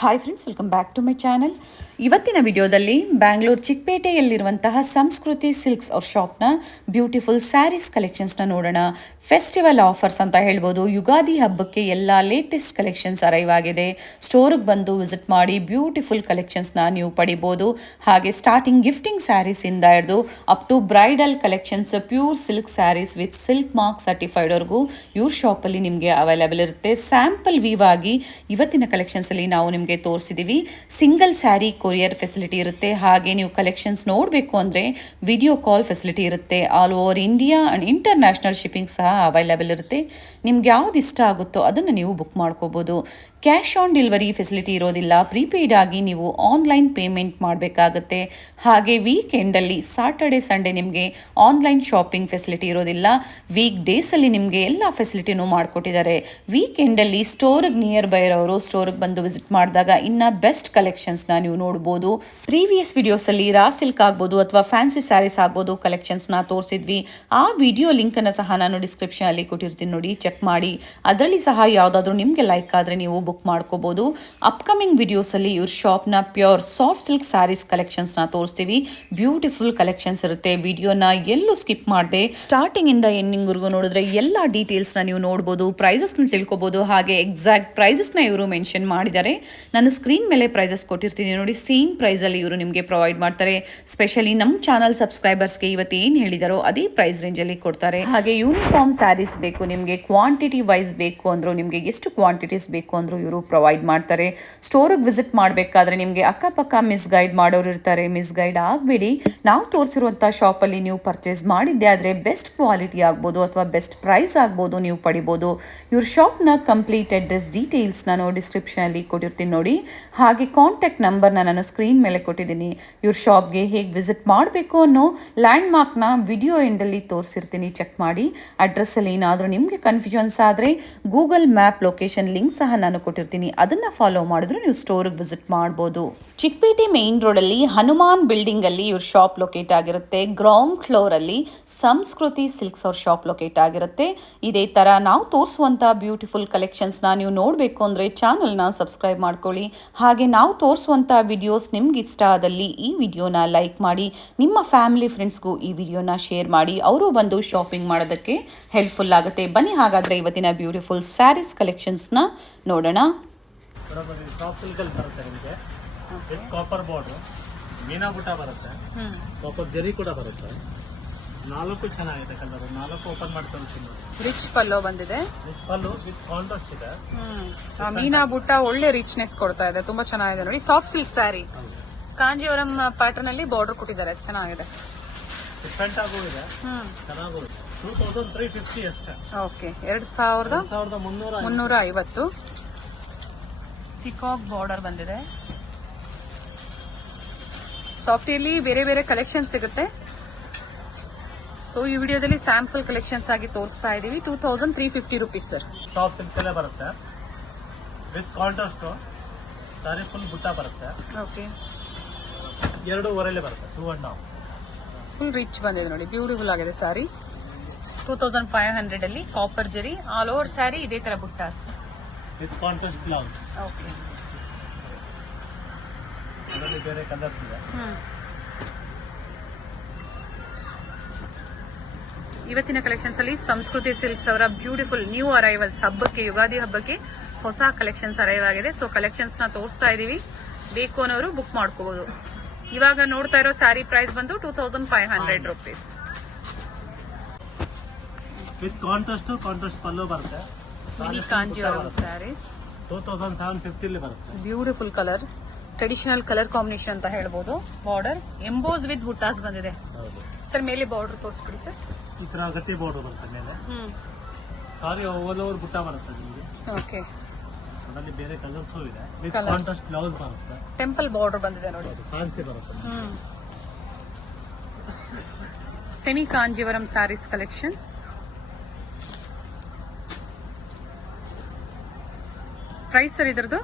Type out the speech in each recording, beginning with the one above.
Hi friends, welcome back to my channel. ಇವತ್ತಿನ ವಿಡಿಯೋದಲ್ಲಿ ಬ್ಯಾಂಗ್ಳೂರ್ ಚಿಕ್ಕಪೇಟೆಯಲ್ಲಿರುವಂತಹ ಸಂಸ್ಕೃತಿ ಸಿಲ್ಕ್ಸ್ ಅವ್ರ ಶಾಪ್ನ ಬ್ಯೂಟಿಫುಲ್ ಸ್ಯಾರೀಸ್ ಕಲೆಕ್ಷನ್ಸ್ನ ನೋಡೋಣ. ಫೆಸ್ಟಿವಲ್ ಆಫರ್ಸ್ ಅಂತ ಹೇಳ್ಬೋದು. ಯುಗಾದಿ ಹಬ್ಬಕ್ಕೆ ಎಲ್ಲ ಲೇಟೆಸ್ಟ್ ಕಲೆಕ್ಷನ್ಸ್ ಅರೈವ್ ಆಗಿದೆ. ಸ್ಟೋರಿಗೆ ಬಂದು ವಿಸಿಟ್ ಮಾಡಿ ಬ್ಯೂಟಿಫುಲ್ ಕಲೆಕ್ಷನ್ಸ್ನ ನೀವು ಪಡಿಬೋದು. ಹಾಗೆ ಸ್ಟಾರ್ಟಿಂಗ್ ಗಿಫ್ಟಿಂಗ್ ಸ್ಯಾರೀಸಿಂದ ಹಿಡಿದು up to bridal collections, pure silk sarees with silk mark ಸರ್ಟಿಫೈಡ್ವರೆಗೂ ಇವ್ರ ಶಾಪಲ್ಲಿ ನಿಮಗೆ ಅವೈಲೇಬಲ್ ಇರುತ್ತೆ. ಸ್ಯಾಂಪಲ್ ವೀವ್ ಆಗಿ ಇವತ್ತಿನ ಕಲೆಕ್ಷನ್ಸಲ್ಲಿ ನಾವು ನಿಮಗೆ ತೋರಿಸಿದ್ದೀವಿ. ಸಿಂಗಲ್ ಸ್ಯಾರಿ ಕೊರಿಯರ್ ಫೆಸಿಲಿಟಿ ಇರುತ್ತೆ. ಹಾಗೆ ನೀವು ಕಲೆಕ್ಷನ್ಸ್ ನೋಡಬೇಕು ಅಂದರೆ ವಿಡಿಯೋ ಕಾಲ್ ಫೆಸಿಲಿಟಿ ಇರುತ್ತೆ. All over India and international shipping ಸಹ ಅವೈಲೇಬಲ್ ಇರುತ್ತೆ. ನಿಮ್ಗೆ ಯಾವ್ದು ಇಷ್ಟ ಆಗುತ್ತೋ ಅದನ್ನು ನೀವು ಬುಕ್ ಮಾಡ್ಕೋಬೋದು. ಕ್ಯಾಶ್ ಆನ್ ಡೆಲಿವರಿ ಫೆಸಿಲಿಟಿ ಇರೋದಿಲ್ಲ. ಪ್ರೀಪೇಯ್ಡ್ ಆಗಿ ನೀವು ಆನ್ಲೈನ್ ಪೇಮೆಂಟ್ ಮಾಡಬೇಕಾಗುತ್ತೆ. ಹಾಗೆ ವೀಕೆಂಡಲ್ಲಿ ಸಾಟರ್ಡೆ ಸಂಡೇ ನಿಮಗೆ ಆನ್ಲೈನ್ ಶಾಪಿಂಗ್ ಫೆಸಿಲಿಟಿ ಇರೋದಿಲ್ಲ. ವೀಕ್ ಡೇಸಲ್ಲಿ ನಿಮಗೆ ಎಲ್ಲ ಫೆಸಿಲಿಟಿನೂ ಮಾಡಿಕೊಟ್ಟಿದ್ದಾರೆ. ವೀಕೆಂಡಲ್ಲಿ ಸ್ಟೋರಿಗೆ ನಿಯರ್ ಬೈ ಇರೋರು ಸ್ಟೋರಿಗೆ ಬಂದು ವಿಸಿಟ್ ಮಾಡಿದಾಗ ಇನ್ನು ಬೆಸ್ಟ್ ಕಲೆಕ್ಷನ್ಸ್ನ ನೀವು ನೋಡ್ಬೋದು. ಪ್ರೀವಿಯಸ್ ವಿಡಿಯೋಸಲ್ಲಿ ರಾ ಸಿಲ್ಕ್ ಆಗ್ಬೋದು ಅಥವಾ ಫ್ಯಾನ್ಸಿ ಸ್ಯಾರೀಸ್ ಆಗ್ಬೋದು ಕಲೆಕ್ಷನ್ಸ್ನ ತೋರಿಸಿದ್ವಿ. ಆ ವಿಡಿಯೋ ಲಿಂಕನ್ನು ಸಹ ನಾನು ಡಿಸ್ಕ್ರಿಪ್ಷನಲ್ಲಿ ಕೊಟ್ಟಿರ್ತೀನಿ, ನೋಡಿ ಚೆಕ್ ಮಾಡಿ. ಅದರಲ್ಲಿ ಸಹ ಯಾವುದಾದ್ರೂ ನಿಮಗೆ ಲೈಕ್ ಆದರೆ ನೀವು ಬುಕ್ ಮಾಡ್ಕೋಬಹುದು. ಅಪ್ಕಮಿಂಗ್ ವಿಡಿಯೋಸಲ್ಲಿ ಇವ್ರ ಶಾಪ್ನ ಪ್ಯೂರ್ ಸಾಫ್ಟ್ ಸಿಲ್ಕ್ ಸ್ಯಾರೀಸ್ ಕಲೆಕ್ಷನ್ಸ್ನ ತೋರಿಸ್ತೀವಿ. ಬ್ಯೂಟಿಫುಲ್ ಕಲೆಕ್ಷನ್ಸ್ ಇರುತ್ತೆ. ವಿಡಿಯೋನ ಎಲ್ಲೂ ಸ್ಕಿಪ್ ಮಾಡದೆ ಸ್ಟಾರ್ಟಿಂಗ್ ಇಂದ ಎಂಡಿಂಗ್ವರೆಗೂ ನೋಡಿದ್ರೆ ಎಲ್ಲ ಡೀಟೇಲ್ಸ್ನ ನೀವು ನೋಡ್ಬೋದು, ಪ್ರೈಸಸ್ನ ತಿಳ್ಕೊಬೋದು. ಹಾಗೆ ಎಕ್ಸಾಕ್ಟ್ ಪ್ರೈಸಸ್ನ ಇವರು ಮೆನ್ಷನ್ ಮಾಡಿದ್ದಾರೆ. ನಾನು ಸ್ಕ್ರೀನ್ ಮೇಲೆ ಪ್ರೈಸಸ್ ಕೊಟ್ಟಿರ್ತೀನಿ ನೋಡಿ. ಸೇಮ್ ಪ್ರೈಸಲ್ಲಿ ಇವರು ನಿಮಗೆ ಪ್ರೊವೈಡ್ ಮಾಡ್ತಾರೆ. ಸ್ಪೆಷಲಿ ನಮ್ಮ ಚಾನಲ್ ಸಬ್ಸ್ಕ್ರೈಬರ್ಸ್ಗೆ ಇವತ್ತು ಏನು ಹೇಳಿದಾರೋ ಅದೇ ಪ್ರೈಸ್ ರೇಂಜಲ್ಲಿ ಕೊಡ್ತಾರೆ. ಹಾಗೆ ಯೂನಿಫಾರ್ಮ್ ಸ್ಯಾರೀಸ್ ಬೇಕು ನಿಮಗೆ, ಕ್ವಾಂಟಿಟಿ ವೈಸ್ ಬೇಕು ಅಂದರೂ ನಿಮಗೆ ಎಷ್ಟು ಕ್ವಾಂಟಿಟೀಸ್ ಬೇಕು ಅಂದರೂ ಇವರು ಪ್ರೊವೈಡ್ ಮಾಡ್ತಾರೆ. ಸ್ಟೋರಿಗೆ ವಿಸಿಟ್ ಮಾಡಬೇಕಾದ್ರೆ ನಿಮಗೆ ಅಕ್ಕಪಕ್ಕ ಮಿಸ್ಗೈಡ್ ಮಾಡೋರು ಇರ್ತಾರೆ. ಮಿಸ್ಗೈಡ್ ಆಗಬೇಡಿ. ನಾವು ತೋರಿಸಿರುವಂಥ ಶಾಪಲ್ಲಿ ನೀವು ಪರ್ಚೇಸ್ ಮಾಡಿದ್ದೆ ಆದರೆ ಬೆಸ್ಟ್ ಕ್ವಾಲಿಟಿ ಆಗ್ಬೋದು ಅಥವಾ ಬೆಸ್ಟ್ ಪ್ರೈಸ್ ಆಗ್ಬೋದು ನೀವು ಪಡಿಬೋದು. ಇವ್ರ ಶಾಪ್ನ ಕಂಪ್ಲೀಟ್ ಅಡ್ರೆಸ್ ಡೀಟೇಲ್ಸ್ ನಾನು ಡಿಸ್ಕ್ರಿಪ್ಷನಲ್ಲಿ ಕೊಟ್ಟಿರ್ತೀನಿ ನೋಡಿ. ಹಾಗೆ ಕಾಂಟ್ಯಾಕ್ಟ್ ನಂಬರ್ನ ನಾನು ಸ್ಕ್ರೀನ್ ಮೇಲೆ ಕೊಟ್ಟಿದ್ದೀನಿ. ಇವ್ರ ಶಾಪ್ಗೆ ಹೇಗೆ ವಿಸಿಟ್ ಮಾಡಬೇಕು ಅನ್ನೋ ಲ್ಯಾಂಡ್ ಮಾರ್ಕ್ನ ವಿಡಿಯೋ ಎಂಡಲ್ಲಿ ತೋರಿಸಿರ್ತೀನಿ, ಚೆಕ್ ಮಾಡಿ. ಅಡ್ರೆಸ್ಸಲ್ಲಿ ಏನಾದರೂ ನಿಮಗೆ ಕನ್ಫ್ಯೂಷನ್ಸ್ ಆದರೆ ಗೂಗಲ್ ಮ್ಯಾಪ್ ಲೊಕೇಶನ್ ಲಿಂಕ್ ಸಹ ನಾನು ಕೊಟ್ಟಿರ್ತೀನಿ, ಅದನ್ನು ಫಾಲೋ ಮಾಡಿದ್ರು ನೀವು ಸ್ಟೋರಿಗೆ ವಿಸಿಟ್ ಮಾಡ್ಬೋದು. ಚಿಕ್ಕಪೇಟೆ ಮೇನ್ ರೋಡಲ್ಲಿ ಹನುಮಾನ್ ಬಿಲ್ಡಿಂಗ್ ಅಲ್ಲಿ ಇವ್ರ ಶಾಪ್ ಲೊಕೇಟ್ ಆಗಿರುತ್ತೆ. ಗ್ರೌಂಡ್ ಫ್ಲೋರ್ ಅಲ್ಲಿ ಸಂಸ್ಕೃತಿ ಸಿಲ್ಕ್ಸ್ ಅವ್ರ ಶಾಪ್ ಲೊಕೇಟ್ ಆಗಿರುತ್ತೆ. ಇದೇ ತರ ನಾವು ತೋರಿಸುವಂತ ಬ್ಯೂಟಿಫುಲ್ ಕಲೆಕ್ಷನ್ಸ್ ನ ನೀವು ನೋಡಬೇಕು ಅಂದ್ರೆ ಚಾನಲ್ನ ಸಬ್ಸ್ಕ್ರೈಬ್ ಮಾಡ್ಕೊಳ್ಳಿ. ಹಾಗೆ ನಾವು ತೋರಿಸುವಂತ ವಿಡಿಯೋಸ್ ನಿಮ್ಗೆ ಇಷ್ಟ ಆದಲ್ಲಿ ಈ ವಿಡಿಯೋನ ಲೈಕ್ ಮಾಡಿ, ನಿಮ್ಮ ಫ್ಯಾಮಿಲಿ ಫ್ರೆಂಡ್ಸ್ಗೂ ಈ ವಿಡಿಯೋನ ಶೇರ್ ಮಾಡಿ. ಅವರು ಬಂದು ಶಾಪಿಂಗ್ ಮಾಡೋದಕ್ಕೆ ಹೆಲ್ಪ್ಫುಲ್ ಆಗುತ್ತೆ. ಬನ್ನಿ ಹಾಗಾದ್ರೆ ಇವತ್ತಿನ ಬ್ಯೂಟಿಫುಲ್ ಸ್ಯಾರೀಸ್ ಕಲೆಕ್ಷನ್ಸ್ನ ನೋಡೋಣ. ಸಾಫ್ಟ್ ಸಿಲ್ಕ್ ಅಲ್ಲಿ ಬರುತ್ತೆ ನಿಮಗೆ. ವಿತ್ ಕಾಪರ್ ಬಾರ್ಡರ್, ಮೀನಾ ಬುಟ್ಟ ಬರುತ್ತೆ, ಕಾಪರ್ ಜರಿ ಕೂಡ ಬರುತ್ತೆ. ನಾಲ್ಕು ಚೆನ್ನಾಗಿದೆ ಕಲರ್. ನಾಲ್ಕು ಓಪನ್ ಮಾಡಿ ತೋರಿಸ್ತೀನಿ. ರಿಚ್ ಪಲ್ಲೋ ಬಂದಿದೆ. ರಿಚ್ ಪಲ್ಲು ವಿತ್ ಕಾಂಟ್ರಾಸ್ಟ್ ಇದೆ. ಮೀನಾ ಬುಟ್ಟ ಒಳ್ಳೆ ರಿಚ್ನೆಸ್ ಕೊಡ್ತಾ ಇದೆ. ತುಂಬಾ ಚೆನ್ನಾಗಿದೆ ನೋಡಿ. Soft silk sari, Kanjeevaram pattern ಅಲ್ಲಿ ಬಾರ್ಡರ್ ಕೊಟ್ಟಿದ್ದಾರೆ. ಚೆನ್ನಾಗಿದೆ, ಡಿಫ್ರೆಂಟ್ ಆಗೂ ಇದೆ, ಚೆನ್ನಾಗೂ ಇದೆ. 2350 ಅಷ್ಟೇ. ಓಕೆ, 2350. ಪಿಕಾಕ್ ಬಾರ್ಡರ್ ಬಂದಿದೆ. ಸಾಫ್ಟಿಯಲ್ಲಿ ಬೇರೆ ಬೇರೆ ಕಲೆಕ್ಷನ್ ಸಿಗುತ್ತೆ. ಸೊ ಈ ವಿಡಿಯೋದಲ್ಲಿ ಸ್ಯಾಂಪಲ್ ಕಲೆಕ್ಷನ್ಸ್ ಆಗಿ ತೋರಿಸ್ತಾ ಇದೀವಿ. 2350 ರುಪೀಸ್ ಸರ್. ಸಾಫ್ಟ್ ಸಿಲ್ಕ್ ಅಲ್ಲೇ ಬರುತ್ತೆ ವಿತ್ ಕಾಂಟ್ರಾಸ್ಟ್. ಸಾರಿ ಫುಲ್ ಬುಟ್ಟ ಬರುತ್ತೆ. ಓಕೆ, 2.5 ಬರುತ್ತೆ. 2.5 ಫುಲ್ ರಿಚ್ ಬಂದಿದೆ ನೋಡಿ. ಬ್ಯೂಟಿಫುಲ್ ಆಗಿದೆ ಸಾರಿ. 2500 ಅಲ್ಲಿ ಕಾಪರ್ ಜರಿ ಆಲ್ ಓವರ್ ಸ್ಯಾರಿ. ಇದೇ ತರ ಬುಟ್ಟಾಸ್ ವಿತ್ ಕಾಂಟ್ರಾಸ್ಟ್ ಬ್ಲೌಸ್. ಓಕೆ, ಅದರಲ್ಲಿ ಬೇರೆ ಕಲರ್ಸ್ ಇದೆ. ಇವತ್ತಿನ ಕಲೆಕ್ಷನ್ಸ್ ಅಲ್ಲಿ ಸಂಸ್ಕೃತಿ ಸಿಲ್ಕ್ಸ್ ಅವರ ಬ್ಯೂಟಿಫುಲ್ ನ್ಯೂ ಅರೈವಲ್ಸ್ ಹಬ್ಬಕ್ಕೆ, ಯುಗಾದಿ ಹಬ್ಬಕ್ಕೆ ಹೊಸ ಕಲೆಕ್ಷನ್ಸ್ ಅರೈವ್ ಆಗಿದೆ. ಸೊ ಕಲೆಕ್ಷನ್ಸ್ ನ ತೋರಿಸ್ತಾ ಇದೀವಿ. ಬೇಕು ಅನ್ನೋರು ಬುಕ್ ಮಾಡ್ಕೋಬಹುದು. ಇವಾಗ ನೋಡ್ತಾ ಇರೋ ಸ್ಯಾರಿ ಪ್ರೈಸ್ ಬಂದು 2500 ರುಪೀಸ್. ವಿತ್ ಕಾಂಟ್ರಾಸ್ಟ್ ಪಲ್ಲು ಬರುತ್ತೆ. ಮಿನಿ ಕಾಂಜೀವರಂ ಸ್ಯಾರೀಸ್ 2750 ಅಲ್ಲಿ ಬರುತ್ತೆ. Beautiful colour, traditional colour combination ಅಂತ ಹೇಳ್ಬೋದು. ಬಾರ್ಡರ್ ಎಂಬೋಸ್ ವಿತ್ ಬುಟ್ಟಾಸ್ ಬಂದಿದೆ. ಸರ್ ಮೇಲೆ ಬಾರ್ಡರ್ ತೋರಿಸ್ಬಿಡಿ ಸರ್. ಈ ತರ ಗಟ್ಟಿ ಬಾರ್ಡರ್ ಬರುತ್ತೆ ಮೇಲೆ. ಸಾರಿ ಆಲ್ ಓವರ್ ಬುಟ್ಟ ಬರುತ್ತೆ ನಿಮಗೆ. ಓಕೆ, ಅದರಲ್ಲಿ ಬೇರೆ ಕಲರ್ಸ್ ಇದೆ. ವಿತ್ ಕಾಂಟ್ರಾಸ್ಟ್ ಬ್ಲೌಸ್ ಬರುತ್ತೆ. ಟೆಂಪಲ್ ಬಾರ್ಡರ್ ಬಂದಿದೆ ನೋಡಿ. ಫ್ಯಾನ್ಸಿ ಬರುತ್ತೆ. Semi Kanjeevaram sarees collections. Price sir ಇದ್ರದ್ದು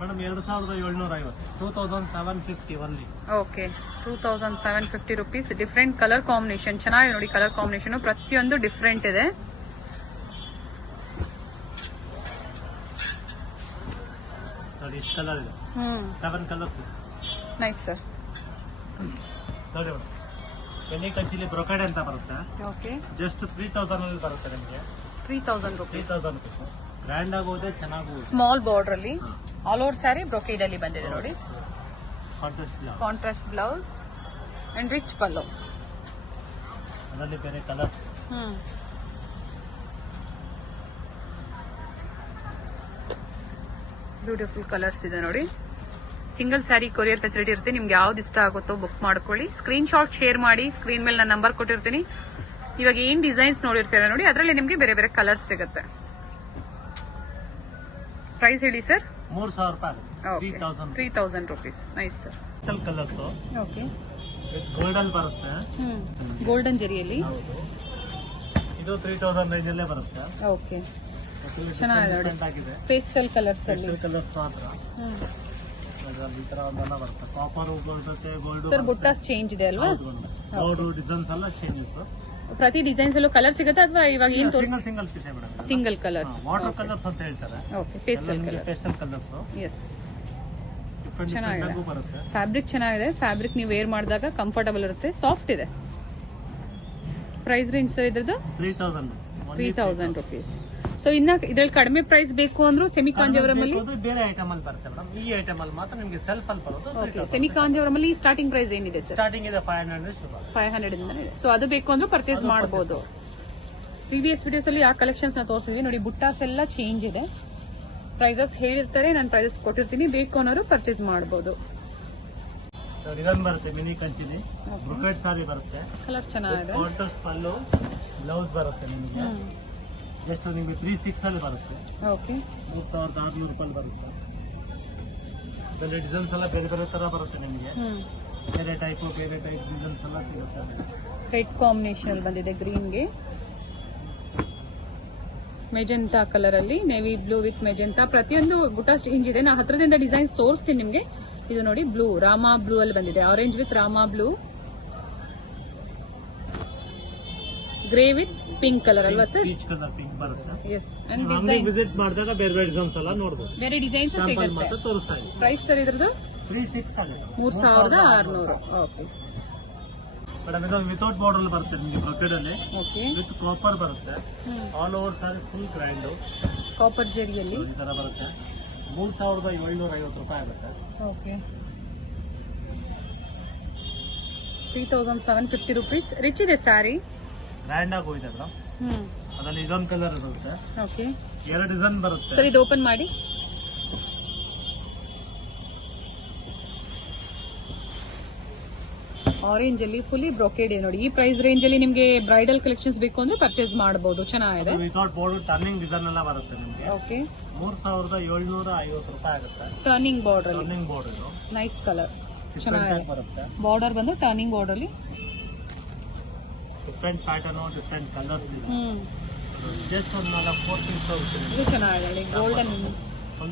madam 2750. 2750 only. Okay, 2750 rupees. Different colour combination ಚೆನ್ನಾಗಿದೆ ನೋಡಿ. ಕಲರ್ ಕಾಂಬಿನೇಷನ್ ಪ್ರತಿಯೊಂದು ಡಿಫ್ರೆಂಟ್ ಇದೆ. ಇಷ್ಟು ಕಲರ್ ಇದೆ, 7 ಕಲರ್ಸ್ ಇದೆ. Nice sir. ನೋಡಿ ಮೇಡಮ್, ಪೆನ್ನಿ ಕಂಚಿಲಿ ಬ್ರೊಕೇಡ್ ಅಂತ ಬರುತ್ತೆ. ಓಕೆ, ಜಸ್ಟ್ 3000 ಅಲ್ಲಿ ಬರುತ್ತೆ ನಿಮಗೆ. 3000 ರುಪೀಸ್. 3000 ರುಪೀಸ್. ಗ್ರ್ಯಾಂಡ್ ಆಗೋದೆ, ಚೆನ್ನಾಗಿ ಸ್ಮಾಲ್ ಬಾರ್ಡರ್ ಅಲ್ಲಿ ಆಲ್ ಓವರ್ ಸ್ಯಾರಿ ಬ್ರೊಕೇಡ್ ಅಲ್ಲಿ ಬಂದಿದೆ ನೋಡಿ. ಕಾಂಟ್ರಾಸ್ಟ್ ಬ್ಲೌಸ್ ಅಂಡ್ ರಿಚ್ ಪಲ್ಲು. ಅದರಲ್ಲಿ ಬೇರೆ ಕಲರ್ಸ್. ಬ್ಯೂಟಿಫುಲ್ ಕಲರ್ಸ್ ಇದೆ ನೋಡಿ. ಸಿಂಗಲ್ ಸ್ಯಾರಿ ಕೊರಿಯರ್ ಫೆಸಿಲಿಟಿ ಇರುತ್ತೆ. ನಿಮ್ಗೆ ಯಾವ್ದು ಇಷ್ಟ ಆಗುತ್ತೋ ಬುಕ್ ಮಾಡ್ಕೊಳ್ಳಿ. ಸ್ಕ್ರೀನ್ ಶಾಟ್ ಶೇರ್ ಮಾಡಿ. ಸ್ಕ್ರೀನ್ ಮೇಲೆ ನಾನು ನಂಬರ್ ಕೊಟ್ಟಿರ್ತೀನಿ. ಇವಾಗ ಏನ್ ಡಿಸೈನ್ಸ್ ನೋಡಿರ್ತೀರ ನೋಡಿ, ಅದರಲ್ಲಿ ನಿಮ್ಗೆ ಬೇರೆ ಬೇರೆ ಕಲರ್ಸ್ ಸಿಗುತ್ತೆ. ಪ್ರೈಸ್ ಹೇಳಿ ಸರ್. 3000 ರೂಪಾಯಿ. 3000 rupees. Nice sir. Colours okay, golden ಬರುತ್ತೆ. ಗೋಲ್ಡನ್ ಜರಿಯಲ್ಲಿ. ಹೌದು, ಇದು 3000 ರೇಂಜ್ ಅಲ್ಲೇ ಬರುತ್ತೆ. ಓಕೆ, ಚೆನ್ನಾಗಿದೆ ನೋಡಿ. ಪೇಸ್ಟಲ್ ಕಲರ್ಸ್ ಅಲ್ಲಿ ಕಲರ್ಸ್ ಮಾತ್ರ ಈ ತರ ಒಂದೆಲ್ಲ ಬರುತ್ತೆ. Copper gold. ಸರ್ ಬುಟ್ಟಾಸ್ ಚೇಂಜ್ ಇದೆ ಅಲ್ವಾ? ಹೌದು, ಡಿಸೈನ್ಸ್ ಎಲ್ಲ ಚೇಂಜಸ್. ಪ್ರತಿ ಡಿಸೈನ್ಸ್ ಅಲ್ಲೂ ಕಲರ್ ಸಿಗುತ್ತೆ ಅಥವಾ ಇವಾಗ ಏನ್ ತೋರಿಸ್? Single piece madam. Single colours. Water colours ಅಂತ ಹೇಳ್ತಾರೆ. Okay, pastel colours. Pastel colours. Yes, ಚೆನ್ನಾಗಿದೆ. ಬರುತ್ತೆ. ಫ್ಯಾಬ್ರಿಕ್ ಚೆನ್ನಾಗಿದೆ. ಫ್ಯಾಬ್ರಿಕ್ ನೀವು ವೇರ್ ಮಾಡಿದಾಗ ಕಂಫರ್ಟಬಲ್ ಇರುತ್ತೆ, ಸಾಫ್ಟ್ ಇದೆ. ಪ್ರೈಸ್ ರೇಂಜ್ ಸರ್ ಇದ್ರದ್ದು 3000 ರುಪೀಸ್. ಸೊ ಇನ್ನ ಇದ್ರಲ್ಲಿ ಕಡಿಮೆ ಪ್ರೈಸ್ ಬೇಕು ಅಂದ್ರೂ ಸೆಮಿ ಕಾಂಜೀವರಂ ಅಲ್ಲಿ ಬೇರೆ ಐಟಮ್ ಅಲ್ಲಿ ಬರುತ್ತೆ ಮೇಡಮ್. ಈ ಐಟಮ್ ಅಲ್ಲಿ ಮಾತ್ರ ನಿಮಗೆ ಸೆಲ್ಫ್ ಅಲ್ಲಿ ಬರುತ್ತೆ. ಓಕೆ, ಸೆಮಿ ಕಾಂಜೀವರಂ ಅಲ್ಲಿ ಸ್ಟಾರ್ಟಿಂಗ್ ಪ್ರೈಸ್ ಏನಿದೆ ಸರ್? ಸ್ಟಾರ್ಟಿಂಗ್ ಇದೆ 500 ಇಂದ. ಸೊ ಅದು ಬೇಕು ಅಂದ್ರೂ ಪರ್ಚೇಸ್ ಮಾಡಬಹುದು. ಪ್ರೀವಿಯಸ್ ವಿಡಿಯೋಸ್ ಅಲ್ಲಿ ಆ ಕಲೆಕ್ಷನ್ಸ್ ನ ತೋರಿಸಿದ್ವಿ ನೋಡಿ. ಬುಟ್ಟಾಸ್ ಎಲ್ಲ ಚೇಂಜ್ ಇದೆ. ಪ್ರೈಸಸ್ ಹೇಳಿರ್ತಾರೆ, ನಾನು ಪ್ರೈಸಸ್ ಕೊಟ್ಟಿರ್ತೀನಿ. ಬೇಕು ಅನ್ನೋರು ಪರ್ಚೇಸ್ ಮಾಡಬಹುದು. ಇದೊಂದು ಬರುತ್ತೆ ಮಿನಿ ಕಂಚಿನಿ ಬ್ರೊಕೇಡ್ ಸಾರಿ ಬರುತ್ತೆ. ಕಲರ್ ಚೆನ್ನಾಗಿದೆ. ಕಾಂಟ್ರಾಸ್ಟ್ ಪಲ್ಲು, ಬ್ಲೌಸ್ ಬರುತ್ತೆ ನಿಮಗೆ. ಜಸ್ಟ್ ನಿಮಗೆ 36 ಅಲ್ಲಿ ಬರುತ್ತೆ. ಓಕೆ, 3600 ರೂಪಾಯಿ ಬರುತ್ತೆ. ಇದರಲ್ಲಿ ಡಿಸೈನ್ಸ್ ಎಲ್ಲ ಬೇರೆ ಬೇರೆ ತರ ಬರುತ್ತೆ ನಿಮಗೆ. ಬೇರೆ ಟೈಪ್ ಡಿಸೈನ್ಸ್ ಎಲ್ಲ ಸಿಗುತ್ತೆ. ರೆಡ್ ಕಾಂಬಿನೇಷನ್ ಬಂದಿದೆ ಗ್ರೀನ್ಗೆ. ಮೆಜೆಂಟಾ ಕಲರ್ ಅಲ್ಲಿ ನೇವಿ ಬ್ಲೂ ವಿತ್ ಮೆಜೆಂಟಾ. ಪ್ರತಿಯೊಂದು ಬುಟ್ಟಾಸ್ ಚೇಂಜ್ ಇದೆ. ನಾ ಹತ್ರದಿಂದ ಡಿಸೈನ್ಸ್ ತೋರಿಸ್ತೀನಿ ನಿಮ್ಗೆ. ಇದು ನೋಡಿ, ಬ್ಲೂ ರಾಮಾ ಬ್ಲೂ ಅಲ್ಲಿ ಬಂದಿದೆ. Orange with Rama blue. Grey with pink colour ಅಲ್ವಾ ಸರ್? ಪೀಚ್ ಕಲರ್ ಪಿಂಕ್ ಬರುತ್ತೆ. ಎಸ್, ಅಂಡ್ ಅಂಗಡಿ ಡಿಸೈನ್ಸ್ ವಿಸಿಟ್ ಮಾಡಿದಾಗ ಬೇರೆ ಬೇರೆ ಡಿಸೈನ್ಸ್ ಎಲ್ಲ ನೋಡಬಹುದು. ಬೇರೆ ಡಿಸೈನ್ಸ್ ಸಿಗುತ್ತೆ. ಮಾತ್ರ ತೋರಿಸ್ತಾ ಇದೆ. ಪ್ರೈಸ್ ಸರ್ ಇದ್ರದ್ದು 36 ಆಗಿದೆ. 3600. ಓಕೆ ಮೇಡಮ್, ಇದು ವಿತೌಟ್ ಬಾರ್ಡರ್ ಬರುತ್ತೆ ನಿಮಗೆ ಬ್ರೊಕೇಡ್ ಅಲ್ಲಿ. ಓಕೆ, ವಿತ್ ಕಾಪರ್ ಬರುತ್ತೆ. ಆಲ್ ಓವರ್ ಸಾರಿ ಫುಲ್ ಗ್ರ್ಯಾಂಡ್ ಕಾಪರ್ ಜರಿಯಲ್ಲಿ ಈ ತರ ಬರುತ್ತೆ. 3750 ರೂಪಾಯಿ ಆಗುತ್ತೆ. Okay, 3750 rupees. ರಿಚ್ ಇದೆ ಸ್ಯಾರಿ. ಗ್ರ್ಯಾಂಡ್ ಆಗಿ ಹೋಗಿದೆ ಮೇಡಮ್. ಅದರಲ್ಲಿ ಇದೊಂದು ಕಲರ್ ಬರುತ್ತೆ. ಓಕೆ, 2 ಡಿಸೈನ್ ಬರುತ್ತೆ. ಸರ್ ಇದು ಓಪನ್ ಮಾಡಿ. ಆರೆಂಜ್ ಅಲ್ಲಿ ಫುಲ್ಲಿ ಬ್ರೊಕೇಡ್ ಇದೆ ನೋಡಿ. ಈ ಪ್ರೈಸ್ ರೇಂಜ್ ಅಲ್ಲಿ ನಿಮಗೆ ಬ್ರೈಡಲ್ ಕಲೆಕ್ಷನ್ಸ್ ಬೇಕು ಅಂದ್ರೆ ಪರ್ಚೇಸ್ ಮಾಡಬಹುದು. ಚೆನ್ನಾಗಿದೆ. ವಿತೌಟ್ ಬಾರ್ಡರ್ ಟರ್ನಿಂಗ್ ಡಿಸೈನ್ ಎಲ್ಲ ಬರುತ್ತೆ ನಿಮಗೆ. ಓಕೆ, 3750 ರೂಪಾಯಿ ಆಗುತ್ತೆ. ಟರ್ನಿಂಗ್ ಬಾರ್ಡರ್ ಅಲ್ಲಿ. ಟರ್ನಿಂಗ್ ಬಾರ್ಡರ್ ಇದು ನೈಸ್ ಕಲರ್. ಚೆನ್ನಾಗಿ ಚೆನ್ನಾಗಿದೆ. ಬರುತ್ತೆ. ಬಾರ್ಡರ್ ಬಂದು ಟರ್ನಿಂಗ್ ಬಾರ್ಡರ್ ಅಲ್ಲಿ. ಡಿಫ್ರೆಂಟ್ ಪ್ಯಾಟರ್ನ್, ಡಿಫ್ರೆಂಟ್ ಕಲರ್ಸ್ ಇದೆ. ಜಸ್ಟ್ ಒಂದು 4 ಪೀಸ್ ತೋರಿಸ್ತೀನಿ. ಇದು ಚೆನ್ನಾಗಿದೆ. ಗೋಲ್ಡನ್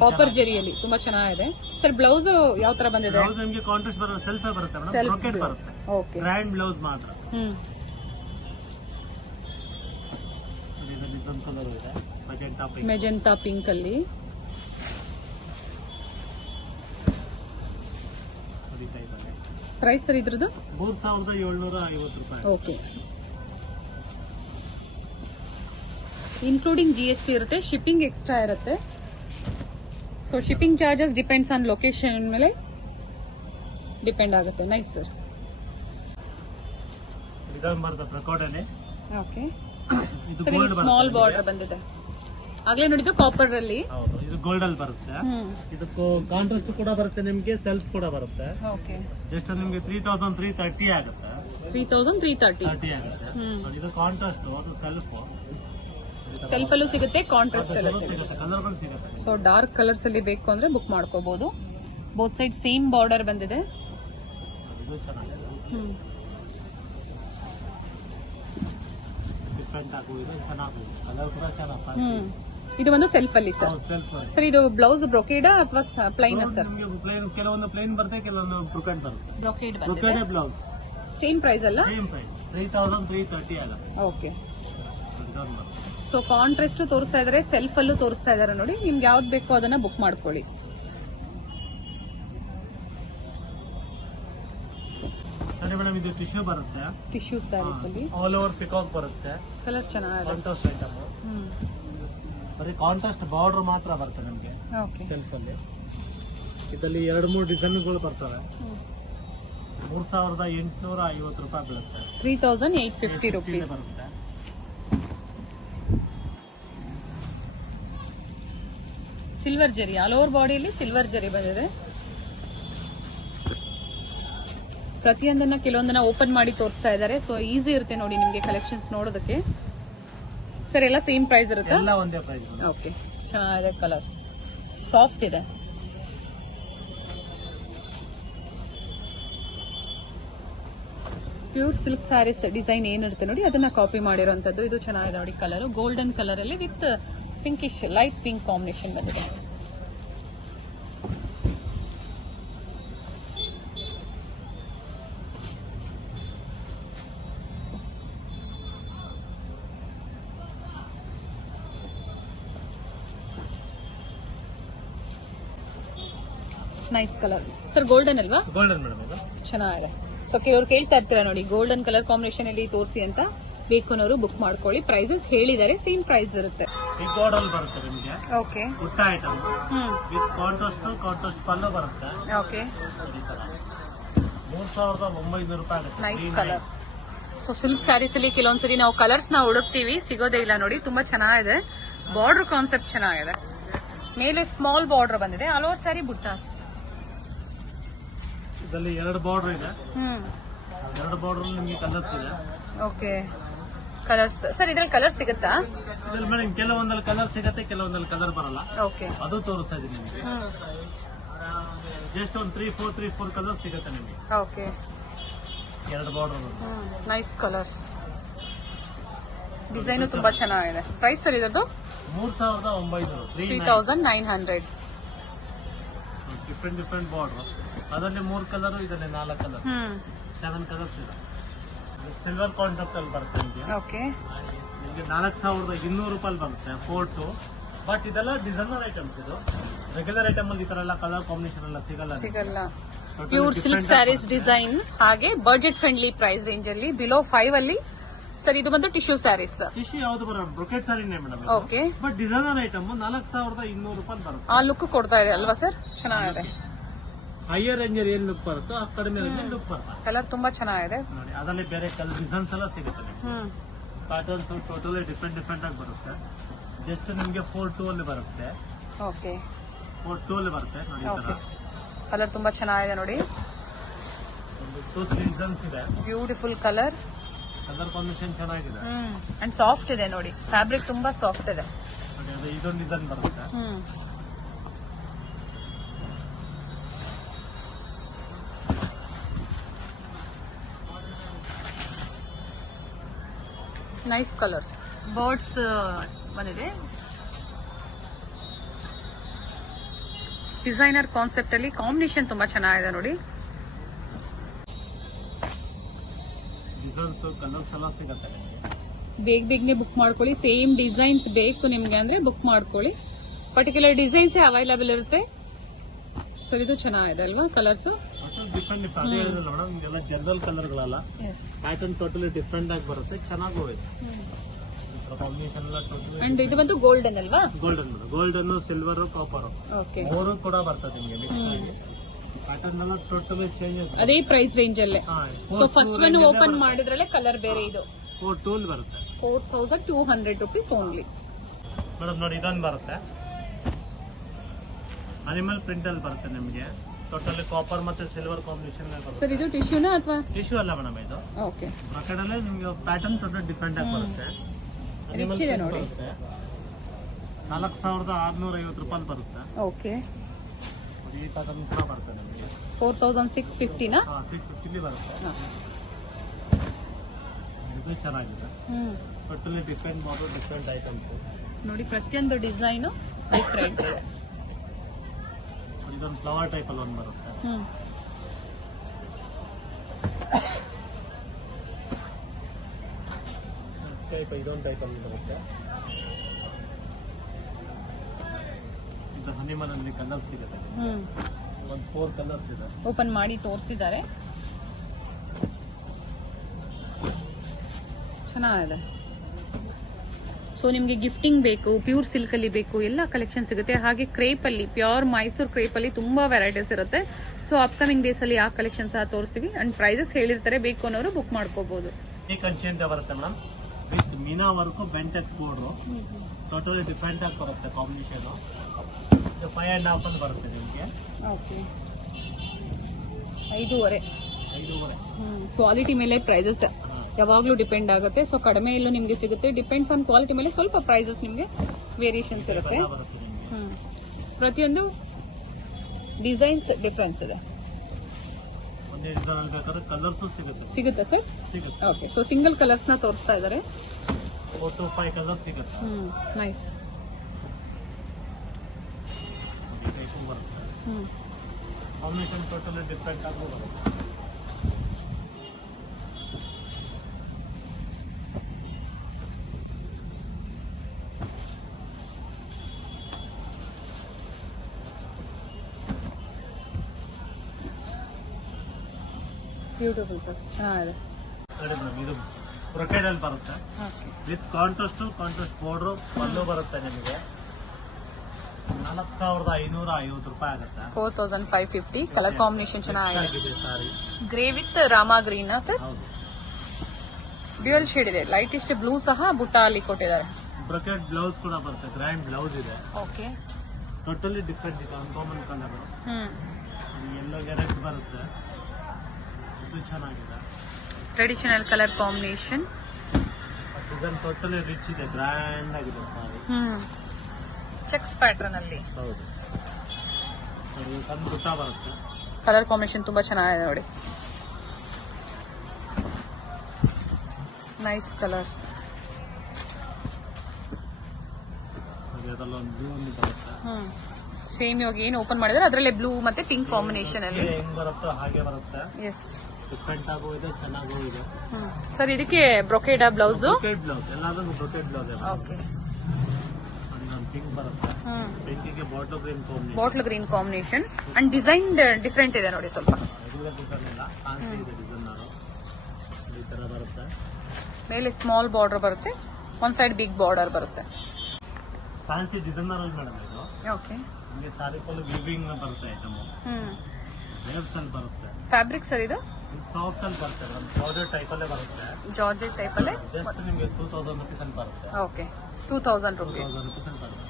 ಕಾಪರ್ ಜರಿಯಲ್ಲಿ ತುಂಬಾ ಚೆನ್ನಾಗಿದೆ. ಸರ್ ಬ್ಲೌಸ್ ಯಾವ ತರ ಬಂದಿದೆ? ಬ್ಲೌಸ್ ನಿಮಗೆ ಕಾಂಟ್ರಾಸ್ಟ್ ಬರುತ್ತೆ, ಸೆಲ್ಫ್ ಬರುತ್ತೆ ಮೇಡಮ್. ಸೆಲ್ಫ್ ಬ್ರೊಕೇಡ್ ಬರುತ್ತೆ. ಓಕೆ, ಗ್ರ್ಯಾಂಡ್ ಬ್ಲೌಸ್ ಮಾತ್ರ. ಇದೊಂದು ಕಲರ್ ಇದೆ ಮೆಜೆಂಟಾ ಪಿಂಕ್. ಮೆಜೆಂಟಾ ಪಿಂಕ್ ಅಲ್ಲಿ. ಪ್ರೈಸ್ ಸರ್ ಇದ್ರದ್ದು 3750 ರೂಪಾಯಿ. ಓಕೆ, ಇನ್ಕ್ಲೂಡಿಂಗ್ GST ಇರುತ್ತೆ. ಶಿಪ್ಪಿಂಗ್ ಎಕ್ಸ್ಟ್ರಾ ಇರುತ್ತೆ. So shipping charges depends on location ಮೇಲೆ ಡಿಪೆಂಡ್ ಆಗುತ್ತೆ. Nice sir. ಇದೊಂದು ಬರುತ್ತೆ ಬ್ರೊಕೇಡ್ ಅಲ್ಲಿ. ಓಕೆ, ಇದು ಸರ್ ಗೋಲ್ಡ್ ಸ್ಮಾಲ್ ಬಾರ್ಡರ್ ಬಂದಿದೆ. ಆಗ್ಲೇ ನೋಡಿದ್ದು ಕಾಪರ್ ಅಲ್ಲಿ. ಹೌದು, ಇದು ಗೋಲ್ಡ್ ಅಲ್ಲಿ ಬರುತ್ತೆ. ಇದಕ್ಕೂ ಕಾಂಟ್ರಾಸ್ಟ್ ಕೂಡ ಬರುತ್ತೆ ನಿಮಗೆ, ಸೆಲ್ಫ್ ಕೂಡ ಬರುತ್ತೆ. ಓಕೆ, ಜಸ್ಟ್ ನಿಮಗೆ 3330 ಆಗುತ್ತೆ. 3330 ಆಗುತ್ತೆ. ಇದು ಕಾಂಟ್ರಾಸ್ಟ್, ಅದು ಸೆಲ್ಫ್. ಸೆಲ್ಫ್ ಅಲ್ಲೂ ಸಿಗುತ್ತೆ, ಕಾಂಟ್ರಾಸ್ಟ್ ಅಲ್ಲೂ ಸಿಗುತ್ತೆ. ಕಲರ್ ಬಂದು ಸಿಗುತ್ತೆ. ಸೊ ಡಾರ್ಕ್ ಕಲರ್ಸ್ ಅಲ್ಲಿ ಬೇಕು ಅಂದ್ರೆ ಬುಕ್ ಮಾಡ್ಕೋಬಹುದು. ಬೋತ್ ಸೈಡ್ ಸೇಮ್ ಬಾರ್ಡರ್ ಬಂದಿದೆ. ಇದು ಚೆನ್ನಾಗಿದೆ. ಡಿಫ್ರೆಂಟ್ ಆಗಿ ಇದು ಚೆನ್ನಾಗಿ, ಕಲರ್ ಕೂಡ ಚೆನ್ನಾಗಿ. ಇದು ಒಂದು ಸೆಲ್ಫ್ ಅಲ್ಲಿ ಸರ್. ಸರ್ ಇದು ಬ್ಲೌಸ್ ಬ್ರೊಕೇಡಾ ಅಥವಾ ಪ್ಲೈನ್ ಸರ್? ಕೆಲವೊಂದು ಪ್ಲೇನ್ ಬರುತ್ತೆ, ಕೆಲವೊಂದು ಬ್ರೊಕೇಡ್ ಬರುತ್ತೆ. Brocade brocade blouse same price ಅಲ್ಲ? ಸೇಮ್ ಪ್ರೈಸ್ 3330 ಆಗುತ್ತೆ. ಓಕೆ, ಸೊ ಕಾಂಟ್ರಾಸ್ಟ್ ತೋರಿಸ್ತಾ ಇದಾರೆ, ಸೆಲ್ಫ್ ಅಲ್ಲೂ ತೋರಿಸ್ತಾ ಇದಾರೆ ನೋಡಿ. ನಿಮ್ಗೆ ಯಾವ್ದು ಬೇಕೋ ಅದನ್ನ ಬುಕ್ ಮಾಡ್ಕೊಳ್ಳಿ. ಮೇಡಮ್ ಇದು ಟಿಶ್ಯೂ ಬರುತ್ತೆ, ಟಿಶ್ಯೂ ಸ್ಯಾರೀಸ್ ಅಲ್ಲಿ ಆಲ್ ಓವರ್ ಪಿಕಾಕ್ ಬರುತ್ತೆ, ಕಲರ್ ಚೆನ್ನಾಗಿದೆ. Contrast item. ಬರೀ ಕಾಂಟ್ರಾಸ್ಟ್ ಬಾರ್ಡರ್ ಮಾತ್ರ ಬರುತ್ತೆ ನಮಗೆ ಓಕೆ. ಸೆಲ್ಫ್ ಅಲ್ಲಿ. ಇದರಲ್ಲಿ 2-3 ಡಿಸೈನ್ಗಳು ಬರ್ತವೆ. 3850 ರೂಪಾಯಿ ಬೀಳುತ್ತೆ. 3850 rupees. ಬರುತ್ತೆ. ಸಿಲ್ವರ್ ಜರಿ ಆಲ್ ಓವರ್ ಬಾಡಿಯಲ್ಲಿ ಸಿಲ್ವರ್ ಜರಿ ಬಂದಿದೆ. ಪ್ರತಿಯೊಂದನ್ನ ಕೆಲವೊಂದನ್ನ ಓಪನ್ ಮಾಡಿ ತೋರಿಸ್ತಾ ಇದ್ದಾರೆ. ಸೊ ಈಸಿ ಇರುತ್ತೆ ನೋಡಿ ನಿಮ್ಗೆ ಕಲೆಕ್ಷನ್ಸ್ ನೋಡೋದಕ್ಕೆ. ಸರ್ ಎಲ್ಲ ಸೇಮ್ ಪ್ರೈಸ್ ಇರುತ್ತಾ? ಎಲ್ಲ ಒಂದೇ ಪ್ರೈಸ್. ಓಕೆ, ಚೆನ್ನಾಗಿದೆ. ಕಲರ್ಸ್ ಸಾಫ್ಟ್ ಇದೆ. ಪ್ಯೂರ್ ಸಿಲ್ಕ್ ಸ್ಯಾರೀಸ್ ಡಿಸೈನ್ ಏನಿರುತ್ತೆ ನೋಡಿ ಅದನ್ನ ಕಾಪಿ ಮಾಡಿರೋಂಥದ್ದು. ಇದು ಚೆನ್ನಾಗಿದೆ ನೋಡಿ. ಕಲರ್ ಗೋಲ್ಡನ್ ಕಲರ್ ಅಲ್ಲಿ with pinkish light pink combination ಬಂದಿದೆ. Nice colour. ಸರ್ ಗೋಲ್ಡನ್ ಅಲ್ವಾ? ಗೋಲ್ಡನ್ ಮೇಡಮ್ ಇದು ಚೆನ್ನಾಗಿದೆ. ಸೊ ಅವ್ರು ಕೇಳ್ತಾ ಇರ್ತೀರಾ ನೋಡಿ ಗೋಲ್ಡನ್ ಕಲರ್ ಕಾಂಬಿನೇಷನ್ ಅಲ್ಲಿ ತೋರಿಸಿ ಅಂತ. ಬೇಕು ಅನ್ನೋರು ಬುಕ್ ಮಾಡ್ಕೊಳ್ಳಿ. ಪ್ರೈಸಸ್ ಹೇಳಿದ್ದಾರೆ, ಸೇಮ್ ಪ್ರೈಸ್ ಇರುತ್ತೆ. ಬಿಗ್ ಬಾರ್ಡರ್ ಬರುತ್ತೆ ನಿಮಗೆ. ಓಕೆ. ಪುಟ್ಟ ಐಟಮ್ ವಿತ್ ಕಾಂಟ್ರಾಸ್ಟ್ ಪಲ್ಲು ಬರುತ್ತೆ. ಓಕೆ. 3900 ರೂಪಾಯಿ ಆಗುತ್ತೆ. Nice colour. So silk saris ಅಲ್ಲಿ ಕೆಲವೊಂದ್ಸರಿ ನಾವು ಕಲರ್ಸ್ ನ ಹುಡುಕ್ತಿವಿ, ಸಿಗೋದೇ ಇಲ್ಲ ನೋಡಿ. ತುಂಬಾ ಚೆನ್ನಾಗಿದೆ. ಬಾರ್ಡರ್ ಕಾನ್ಸೆಪ್ಟ್ ಚೆನ್ನಾಗಿದೆ. ಮೇಲೆ ಸ್ಮಾಲ್ ಬಾರ್ಡರ್ ಬಂದಿದೆ. All over saree buttas. ಇದರಲ್ಲಿ 2 ಬಾರ್ಡರ್ ಇದೆ. 2 ಬಾರ್ಡರ್ ನಿಮಗೆ ಕಲರ್ಸ್ ಇದೆ. ಓಕೆ. ಕಲರ್ಸ್ ಸರ್ ಇದ್ರಲ್ಲಿ ಕಲರ್ ಸಿಗುತ್ತಾ? ಇದ್ರಲ್ಲಿ ಮೇಡಮ್ ಕೆಲವೊಂದಲ್ಲಿ ಕಲರ್ ಸಿಗುತ್ತೆ, ಕೆಲವೊಂದಲ್ಲಿ ಕಲರ್ ಬರಲ್ಲ. ಓಕೆ. ಅದು ತೋರಿಸ್ತಾ ಇದೀನಿ ನಿಮಗೆ. ಜಸ್ಟ್ ಒಂದು 3-4 ಕಲರ್ ಸಿಗುತ್ತೆ ನಿಮಗೆ. Okay. 2 border. Nice colours. Design ತುಂಬಾ ಚೆನ್ನಾಗಿದೆ. ಪ್ರೈಸ್ ಸರ್ ಇದರದ್ದು 3900. 3900. Different border. ಅದರಲ್ಲಿ 3 ಕಲರ್, ಇದರಲ್ಲಿ 4 ಕಲರ್, 7 ಕಲರ್ಸ್ ಇದೆ. ಸಿಲ್ವರ್ ಕಾನ್ಸೆಪ್ಟ್ ಅಲ್ಲಿ ಬರುತ್ತೆ ನಿಮಗೆ. ಓಕೆ. ನಿಮಗೆ 4200 ರೂಪಾಯಿ ಬರುತ್ತೆ 4-2. ಬಟ್ ಇದೆಲ್ಲ ಡಿಸೈನರ್ ಐಟಮ್ಸ್. ಇದು ರೆಗ್ಯುಲರ್ ಐಟಮ್ ಅಲ್ಲಿ ಈ ತರ ಎಲ್ಲ ಕಲರ್ ಕಾಂಬಿನೇಷನ್ ಎಲ್ಲ ಸಿಗಲ್ಲ. ಪ್ಯೂರ್ ಸಿಲ್ಕ್ ಸ್ಯಾರೀಸ್ ಡಿಸೈನ್, ಹಾಗೆ ಬಜೆಟ್ ಫ್ರೆಂಡ್ಲಿ ಪ್ರೈಸ್ ರೇಂಜ್ ಅಲ್ಲಿ ಬಿಲೋ 5 ಅಲ್ಲಿ. ಸರ್ ಇದು ಬಂದು ಟಿಶ್ಯೂ ಸ್ಯಾರೀಸ್. ಟಿಶ್ಯೂ ಯಾವ್ದು ಬರೋದು? ಬ್ರೊಕೆಟ್ ಸ್ಯಾರಿನೇ madam. Okay. But designer item 4200 ರೂಪಾಯಿ ಬರುತ್ತೆ. ಆ ಲುಕ್ ಕೊಡ್ತಾ ಇದೆ ಅಲ್ವಾ ಸರ್? ಚೆನ್ನಾಗಿದೆ. ಹೈಯರ್ ರೇಂಜ್ ಏನ್ ಲುಕ್ ಬರುತ್ತೋ ಆ ಕಡಿಮೆ ರೇಂಜ್ ಲುಕ್ ಬರುತ್ತೆ. ಕಲರ್ ತುಂಬಾ ಚೆನ್ನಾಗಿದೆ ನೋಡಿ. ಅದರಲ್ಲಿ ಬೇರೆ ಕಲರ್ ಡಿಸೈನ್ಸ್ ಎಲ್ಲ ಸಿಗುತ್ತೆ ನಿಮಗೆ. ಪ್ಯಾಟರ್ನ್ಸ್ ಟೋಟಲಿ ಡಿಫ್ರೆಂಟ್ ಆಗಿ ಬರುತ್ತೆ. ಜಸ್ಟ್ ನಿಮಗೆ 4-2 ಅಲ್ಲಿ ಬರುತ್ತೆ. ಓಕೆ. 4-2 ಅಲ್ಲಿ ಬರುತ್ತೆ ನೋಡಿ. ಈ ತರ ಕಲರ್ ತುಂಬಾ ಚೆನ್ನಾಗಿದೆ ನೋಡಿ. ಒಂದು 2-3 ಡಿಸೈನ್ಸ್ ಇದೆ. ಬ್ಯೂಟಿಫುಲ್ ಕಲರ್ ಕಾಂಬಿನೇಷನ್ ಚೆನ್ನಾಗಿದೆ. ಅಂಡ್ ಸಾಫ್ಟ್ ಇದೆ ನೋಡಿ. ಫ್ಯಾಬ್ರಿಕ್ ತುಂಬಾ ಸಾಫ್ಟ್ ಇದೆ ನೋಡಿ. ಅದು ಇದೊಂದು ಡಿಸೈನ್ ಬರುತ್ತೆ. Nice colours. ಬರ್ಡ್ಸ್ ಬಂದಿದೆ. ಡಿಸೈನರ್ ಕಾನ್ಸೆಪ್ಟ್ ಅಲ್ಲಿ ಕಾಂಬಿನೇಷನ್ ತುಂಬಾ ಚೆನ್ನಾಗಿದೆ ನೋಡಿ. ಡಿಸೈನ್ಸ್ ಕಲರ್ಸ್ ಎಲ್ಲ ಸಿಗುತ್ತೆ. ಬೇಗನೆ ಬುಕ್ ಮಾಡ್ಕೊಳ್ಳಿ. ಸೇಮ್ ಡಿಸೈನ್ಸ್ ಬೇಕು ನಿಮ್ಗೆ ಅಂದ್ರೆ ಬುಕ್ ಮಾಡ್ಕೊಳ್ಳಿ. ಪರ್ಟಿಕ್ಯುಲರ್ ಡಿಸೈನ್ಸ್ ಅವೈಲೇಬಲ್ ಇರುತ್ತೆ. ಸರ್ ಇದು ಚೆನ್ನಾಗಿದೆ ಅಲ್ವಾ ಕಲರ್ಸ್? ಡಿಫ್ರೆಂಟ್ ಅದೇ ಹೇಳಿದ್ರಲ್ಲ ಮೇಡಮ್, ಇದೆಲ್ಲ ಜನರಲ್ ಕಲರ್ಗಳಲ್ಲ. ಪ್ಯಾಟರ್ನ್ ಟೋಟಲಿ ಡಿಫ್ರೆಂಟ್ ಆಗಿ ಬರುತ್ತೆ. ಚೆನ್ನಾಗಿ ಹೋಗುತ್ತೆ. ಕಾಂಬಿನೇಷನ್ ಎಲ್ಲ ಟೋಟಲಿ. ಅಂಡ್ ಇದು ಬಂದು ಗೋಲ್ಡನ್ ಅಲ್ವಾ? Golden silver copper okay. 3 ಕೂಡ ಬರ್ತದೆ ನಿಮಗೆ ಮಿಕ್ಸ್ ಆಗಿ. ಪ್ಯಾಟರ್ನ್ ಎಲ್ಲ ಟೋಟಲಿ ಚೇಂಜ್. ಅದೇ ಪ್ರೈಸ್ ರೇಂಜ್ ಅಲ್ಲೇ. ಸೊ ಫಸ್ಟ್ ಒನ್ ಓಪನ್ ಮಾಡಿದ್ರಲ್ಲೇ ಕಲರ್ ಬೇರೆ. ಇದು 4-2 ಬರುತ್ತೆ. 4200 rupees ಓನ್ಲಿ. ಮೇಡಮ್ ನೋಡಿ ಇದೊಂದು ಬರುತ್ತೆ. ಅನಿಮಲ್ ಪ್ರಿಂಟ್ ಅಲ್ಲಿ ಬರುತ್ತೆ ನಿಮಗೆ. ಟೋಟಲಿ ಕಾಪರ್ ಮತ್ತೆ ಸಿಲ್ವರ್ ಕಾಂಬಿನೇಷನ್ ಬರುತ್ತೆ. ಸರ್ ಇದು ಟಿಶ್ಯೂನಾ ಅಥವಾ? ಟಿಶ್ಯೂ ಅಲ್ಲ ಮೇಡಮ್ ಇದು. ಓಕೆ. ಬ್ರಾಕೆಟ್ ನಿಮಗೆ ಪ್ಯಾಟರ್ನ್ ಟೋಟಲ್ ಡಿಫ್ರೆಂಟ್ ಆಗಿ ಬರುತ್ತೆ. ರಿಚ್ ಇದೆ ನೋಡಿ. 4650 ರೂಪಾಯಿ ಬರುತ್ತೆ. ಓಕೆ. ಈ ಪ್ಯಾಟರ್ನ್ ಕೂಡ ಬರುತ್ತೆ ನಿಮಗೆ. 4650 ನಾ? 650 ಬರುತ್ತೆ. ಇದು ಚೆನ್ನಾಗಿದೆ. ಟೋಟಲಿ ಡಿಫ್ರೆಂಟ್ ಮಾಡಲ್, ಡಿಫ್ರೆಂಟ್ ಐಟಮ್ಸ್ ನೋಡಿ. ಪ್ರತಿಯೊಂದು ಡಿಸೈನ್ ಡಿಫ್ರೆಂಟ್ ಇದೆ. ಇದೊಂದು ಫ್ಲವರ್ ಟೈಪ್ ಅಲ್ಲಿ ಒಂದು ಬರುತ್ತೆ. ಇದೊಂದು ಟೈಪ್ ಅಲ್ಲಿ ಬರುತ್ತೆ. ಇದು ಹನಿಮನ್ ಅಲ್ಲಿ ಕಲರ್ ಸಿಗುತ್ತೆ. ಒಂದು 4 ಕಲರ್ಸ್ ಇದೆ. ಓಪನ್ ಮಾಡಿ ತೋರಿಸಿದ್ದಾರೆ. ಚೆನ್ನಾಗಿದೆ. ಸೊ ನಿಮಗೆ ಗಿಫ್ಟಿಂಗ್ ಬೇಕು, ಪ್ಯೂರ್ ಸಿಲ್ಕ್ ಅಲ್ಲಿ ಬೇಕು, ಎಲ್ಲ ಕಲೆಕ್ಷನ್ ಸಿಗುತ್ತೆ. ಹಾಗೆ ಕ್ರೇಪ್ ಅಲ್ಲಿ, ಪ್ಯೂರ್ ಮೈಸೂರು ಕ್ರೇಪ್ ಅಲ್ಲಿ ತುಂಬಾ ವೆರೈಟೀಸ್ ಇರುತ್ತೆ. ಸೊ ಅಪ್ಕಮಿಂಗ್ ಡೇಸ್ ಅಲ್ಲಿ ಆ ಕಲೆಕ್ಷನ್ ಸಹ ತೋರಿಸ್ತೀವಿ. ಅಂಡ್ ಪ್ರೈಸಸ್ ಹೇಳಿರ್ತಾರೆ, ಬೇಕು ಅನ್ನೋರು ಬುಕ್ ಮಾಡ್ಕೋಬಹುದು. ಈ ಕಂಚಿ ಅಂತ ಬರುತ್ತೆ madam, with meena work Bentex border, totally different ಆಗಿ ಬರುತ್ತೆ ಕಾಂಬಿನೇಷನ್. 5.5 ಅಂತ ಬರುತ್ತೆ ನಿಮಗೆ. ಓಕೆ, 5.5. 5.5. ಕ್ವಾಲಿಟಿ ಮೇಲೆ ಪ್ರೈಸಸ್ ಯಾವಾಗಲೂ ಡಿಪೆಂಡ್ ಆಗುತ್ತೆ. ಸೊ ಕಡಿಮೆ ಇಲ್ಲೂ ನಿಮಗೆ ಸಿಗುತ್ತೆ. ಡಿಪೆಂಡ್ಸ್ ಆನ್ ಕ್ವಾಲಿಟಿ ಮೇಲೆ ಸ್ವಲ್ಪ ಪ್ರೈಸಸ್ ನಿಮಗೆ ವೇರಿಯೇಷನ್ಸ್ ಇರುತ್ತೆ. ಬರುತ್ತೆ ನಿಮಗೆ. ಪ್ರತಿಯೊಂದು ಡಿಸೈನ್ಸ್ ಡಿಫ್ರೆನ್ಸ್ ಇದೆ. ಒಂದೇ ಡಿಸೈನ್ ಅಲ್ಲಿ ಬೇಕಾದ್ರೆ ಕಲರ್ಸು ಸಿಗುತ್ತಾ ಸರ್? ಸಿಗುತ್ತೆ. ಓಕೆ, ಸೊ ಸಿಂಗಲ್ ಕಲರ್ಸ್ ನ ತೋರಿಸ್ತಾ ಇದ್ದಾರೆ. 4 to 5 ಕಲರ್ಸ್ ಸಿಗುತ್ತೆ. ನೈಸ್. ಬರುತ್ತೆ ಕಾಂಬಿನೇಷನ್ ಟೋಟಲಿ ಡಿಫ್ರೆಂಟ್ ಆಗಿ ಬರುತ್ತೆ. ಬ್ಯೂಟಿಫುಲ್ ಸರ್, ಚೆನ್ನಾಗಿದೆ. ನೋಡಿ ಮೇಡಮ್, ಇದು ಬ್ರೊಕೇಡ್ ಅಲ್ಲಿ ಬರುತ್ತೆ ವಿತ್ ಕಾಂಟ್ರಾಸ್ಟ್ ಬೋರ್ಡ್ರು. ಪಲ್ಲು ಬರುತ್ತೆ ನಿಮಗೆ 4,550 ರೂಪಾಯಿ ಆಗುತ್ತೆ. 4,550. ಕಲರ್ ಕಾಂಬಿನೇಷನ್ ಚೆನ್ನಾಗಿದೆ. Saree grey with Rama green sir. ಹೌದು, ಡ್ಯೂಯಲ್ ಶೇಡ್ ಇದೆ. ಲೈಟ್ ಇಸ್ಟ್ ಬ್ಲೂ ಸಹ ಬುಟ್ಟ ಅಲ್ಲಿ ಕೊಟ್ಟಿದ್ದಾರೆ. ಬ್ರೊಕೇಡ್ ಬ್ಲೌಸ್ ಕೂಡ ಬರುತ್ತೆ, ಗ್ರ್ಯಾಂಡ್ ಬ್ಲೌಸ್ ಇದೆ. ಓಕೆ, ಟೋಟಲಿ ಡಿಫ್ರೆಂಟ್ ಇದೆ. ಅನ್ಕಾಮನ್ ಕಲರ್ ಎಲ್ಲೋ ಗ್ಯಾರೆಂಟ್ ಬರುತ್ತೆ. ಇದು ಚೆನ್ನಾಗಿದೆ. Traditional colour combination. Design totally rich ಇದೆ, ಗ್ರ್ಯಾಂಡ್ ಆಗಿದೆ ಸಾರಿ. ಚೆಕ್ಸ್ ಪ್ಯಾಟರ್ನ್ ಅಲ್ಲಿ. ಹೌದು, ಸಣ್ಣ ಬುಟ್ಟ ಬರುತ್ತೆ. ಕಲರ್ ಕಾಂಬಿನೇಷನ್ ತುಂಬಾ ಚೆನ್ನಾಗಿದೆ ನೋಡಿ. Nice colours. ಅದರಲ್ಲಿ ಒಂದು ಬ್ಲೂ ಒಂದು ಬರುತ್ತೆ. ಸೇಮ್ ಇವಾಗ ಏನು ಓಪನ್ ಮಾಡಿದ್ರೆ ಅದರಲ್ಲೇ ಬ್ಲೂ ಮತ್ತೆ ಪಿಂಕ್ ಕಾಂಬಿನೇಷನ್ ಅಲ್ಲಿ ಹೆಂಗ್ ಬರುತ್ತೋ ಹಾಗೆ ಬರುತ್ತೆ. ಎಸ್, ಡಿಫ್ರೆಂಟ್ ಆಗೋ ಇದೆ, ಚೆನ್ನಾಗೂ ಇದೆ. ಸರ್ ಇದಕ್ಕೆ ಬ್ರೊಕೇಡಾ ಬ್ಲೌಸ್. ಬ್ರೊಕೇಡ್ ಬ್ಲೌಸ್, ಎಲ್ಲಾದ್ರೂ ಬ್ರೊಕೇಡ್ ಬ್ಲೌಸ್. ಓಕೆ, ಪಿಂಕ್ ಬರುತ್ತೆ. ಪಿಂಕಿಗೆ bottle green combination. Bottle green combination and design different ಇದೆ ನೋಡಿ ಸ್ವಲ್ಪ. ರೆಗ್ಯುಲರ್ ಡಿಸೈನ್ ಇಲ್ಲ, ಫ್ಯಾನ್ಸಿ ಇದೆ ಡಿಸೈನ್. ಈ ತರ ಬರುತ್ತೆ. ಮೇಲೆ ಸ್ಮಾಲ್ ಬಾರ್ಡರ್ ಬರುತ್ತೆ, ಒಂದ್ ಸೈಡ್ ಬಿಗ್ ಬಾರ್ಡರ್ ಬರುತ್ತೆ. ಫ್ಯಾನ್ಸಿ ಡಿಸೈನರ್ ಅಲ್ಲಿ ಮೇಡಮ್ ಇದು. ಓಕೆ, ನಿಮಗೆ ಸಾರಿ ಫುಲ್ ವಿವಿಂಗ್ ಬರುತ್ತೆ ಐಟಮ್. ವೇವ್ಸ್ ಅಲ್ಲಿ ಬರುತ್ತೆ. ಫ್ಯಾಬ್ರಿಕ್ ಸರ್ ಇದು ಸಾಫ್ಟ್ ಅಲ್ಲಿ ಬರುತ್ತೆ ಮೇಡಮ್, ಜಾರ್ಜೆಟ್ ಟೈಪ್ ಅಲ್ಲೇ ಬರುತ್ತೆ. ಜಾರ್ಜೆಟ್ ಟೈಪ್ ಅಲ್ಲೇ. ಜಸ್ಟ್ ನಿಮಗೆ 2,000 rupees ಅಲ್ಲಿ ಬರುತ್ತೆ. Okay, 2,000 rupees. 2,000 rupees ಅಲ್ಲಿ ಬರುತ್ತೆ.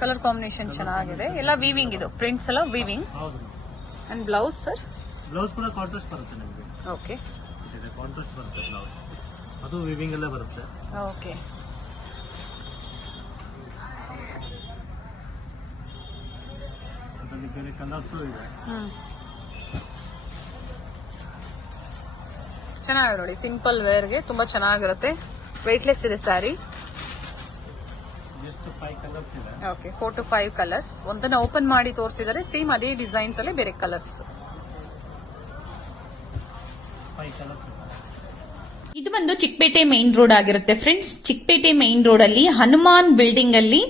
ಕಲರ್ ಕಾಂಬಿನೇಷನ್ ಚೆನ್ನಾಗಿದೆ. ಎಲ್ಲ ವೀವಿಂಗ್, ಇದು ಪ್ರಿಂಟ್ಸ್ ಎಲ್ಲ ವೀವಿಂಗ್. ಹೌದು. And blouse sir. ಬ್ಲೌಸ್ ಕೂಡ ಕಾಂಟ್ರಾಸ್ಟ್ ಬರುತ್ತೆ ನಿಮಗೆ. ಓಕೆ, ಕಾಂಟ್ರಾಸ್ಟ್ ಬರುತ್ತೆ ಬ್ಲೌಸ್, ಅದು ವಿವಿಂಗ್ ಅಲ್ಲೇ ಬರುತ್ತೆ. ಓಕೆ, ಅದರಲ್ಲಿ ಬೇರೆ ಕಲರ್ಸು ಇದೆ. ಚೆನ್ನಾಗಿದೆ ನೋಡಿ. ಸಿಂಪಲ್ ವೇರ್ಗೆ ತುಂಬಾ ಚೆನ್ನಾಗಿರುತ್ತೆ. ವೆಯ್ಟ್ಲೆಸ್ ಇದೆ ಸ್ಯಾರಿ. ಜಸ್ಟ್ 5 ಕಲರ್ಸ್ ಇದೆ. Okay, 4 to 5 colours. ಒಂದನ್ನ ಓಪನ್ ಮಾಡಿ ತೋರಿಸಿದರೆ ಸೇಮ್ ಅದೇ ಡಿಸೈನ್ಸ್ ಅಲ್ಲೇ ಬೇರೆ ಕಲರ್ಸ್. 5 ಕಲರ್ಸ್ ಇದೆ. ಇದು ಬಂದು ಚಿಕ್ಕಪೇಟೆ ಮೈನ್ ರೋಡ್ ಆಗಿರುತ್ತೆ ಫ್ರೆಂಡ್ಸ್. ಚಿಕ್ಕಪೇಟೆ ಮೈನ್ ರೋಡ್ ಅಲ್ಲಿ ಹನುಮಾನ್ ಬಿಲ್ಡಿಂಗ್ ಅಲ್ಲಿ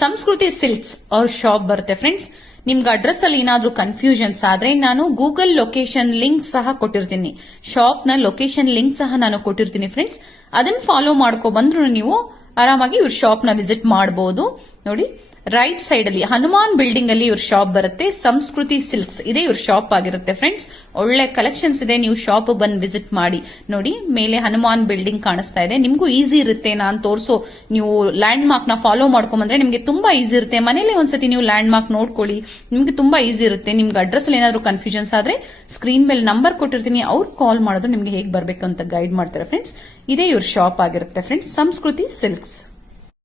ಸಂಸ್ಕೃತಿ ಸಿಲ್ಕ್ಸ್ ಅವ್ರ ಶಾಪ್ ಬರುತ್ತೆ ಫ್ರೆಂಡ್ಸ್. ನಿಮ್ಗೆ ಅಡ್ರೆಸ್ ಅಲ್ಲಿ ಏನಾದ್ರೂ ಕನ್ಫ್ಯೂಷನ್ಸ್ ಆದ್ರೆ ನಾನು ಗೂಗಲ್ ಲೊಕೇಶನ್ ಲಿಂಕ್ ಸಹ ಕೊಟ್ಟಿರ್ತೀನಿ. ಶಾಪ್ ನ ಲೊಕೇಶನ್ ಲಿಂಕ್ ಸಹ ನಾನು ಕೊಟ್ಟಿರ್ತೀನಿ ಫ್ರೆಂಡ್ಸ್. ಅದನ್ನ ಫಾಲೋ ಮಾಡ್ಕೊ ಬಂದ್ರು ನೀವು ಆರಾಮಾಗಿ ಇವ್ರ ಶಾಪ್ ನ ವಿಸಿಟ್ ಮಾಡಬಹುದು. ನೋಡಿ, ರೈಟ್ ಸೈಡ್ ಅಲ್ಲಿ ಹನುಮಾನ್ ಬಿಲ್ಡಿಂಗ್ ಅಲ್ಲಿ ಇವ್ರ ಶಾಪ್ ಬರುತ್ತೆ. ಸಂಸ್ಕೃತಿ ಸಿಲ್ಕ್ಸ್ ಇದೆ ಇವ್ರ ಶಾಪ್ ಆಗಿರುತ್ತೆ ಫ್ರೆಂಡ್ಸ್. ಒಳ್ಳೆ ಕಲೆಕ್ಷನ್ಸ್ ಇದೆ, ನೀವು ಶಾಪ್ ಬಂದು ವಿಸಿಟ್ ಮಾಡಿ. ನೋಡಿ, ಮೇಲೆ ಹನುಮಾನ್ ಬಿಲ್ಡಿಂಗ್ ಕಾಣಿಸ್ತಾ ಇದೆ. ನಿಮ್ಗೂ ಈಸಿ ಇರುತ್ತೆ. ನಾನು ತೋರಿಸೋ ನೀವು ಲ್ಯಾಂಡ್ ಮಾರ್ಕ್ ನ ಫಾಲೋ ಮಾಡ್ಕೊಂಡ್ಬಂದ್ರೆ ನಿಮ್ಗೆ ತುಂಬಾ ಈಸಿ ಇರುತ್ತೆ. ಮನೇಲೆ ಒಂದ್ಸತಿ ನೀವು ಲ್ಯಾಂಡ್ ಮಾರ್ಕ್ ನೋಡ್ಕೊಳ್ಳಿ, ನಿಮ್ಗೆ ತುಂಬಾ ಈಸಿ ಇರುತ್ತೆ. ನಿಮ್ಗೆ ಅಡ್ರೆಸ್ ಅಲ್ಲಿ ಏನಾದ್ರು ಕನ್ಫ್ಯೂಷನ್ಸ್ ಆದ್ರೆ ಸ್ಕ್ರೀನ್ ಮೇಲೆ ನಂಬರ್ ಕೊಟ್ಟಿರ್ತೀನಿ, ಅವ್ರು ಕಾಲ್ ಮಾಡಿದ್ರು ನಿಮ್ಗೆ ಹೇಗೆ ಬರ್ಬೇಕು ಅಂತ ಗೈಡ್ ಮಾಡ್ತಾರೆ ಫ್ರೆಂಡ್ಸ್. ಇದೇ ಇವ್ರ ಶಾಪ್ ಆಗಿರುತ್ತೆ ಫ್ರೆಂಡ್ಸ್, ಸಂಸ್ಕೃತಿ ಸಿಲ್ಕ್ಸ್.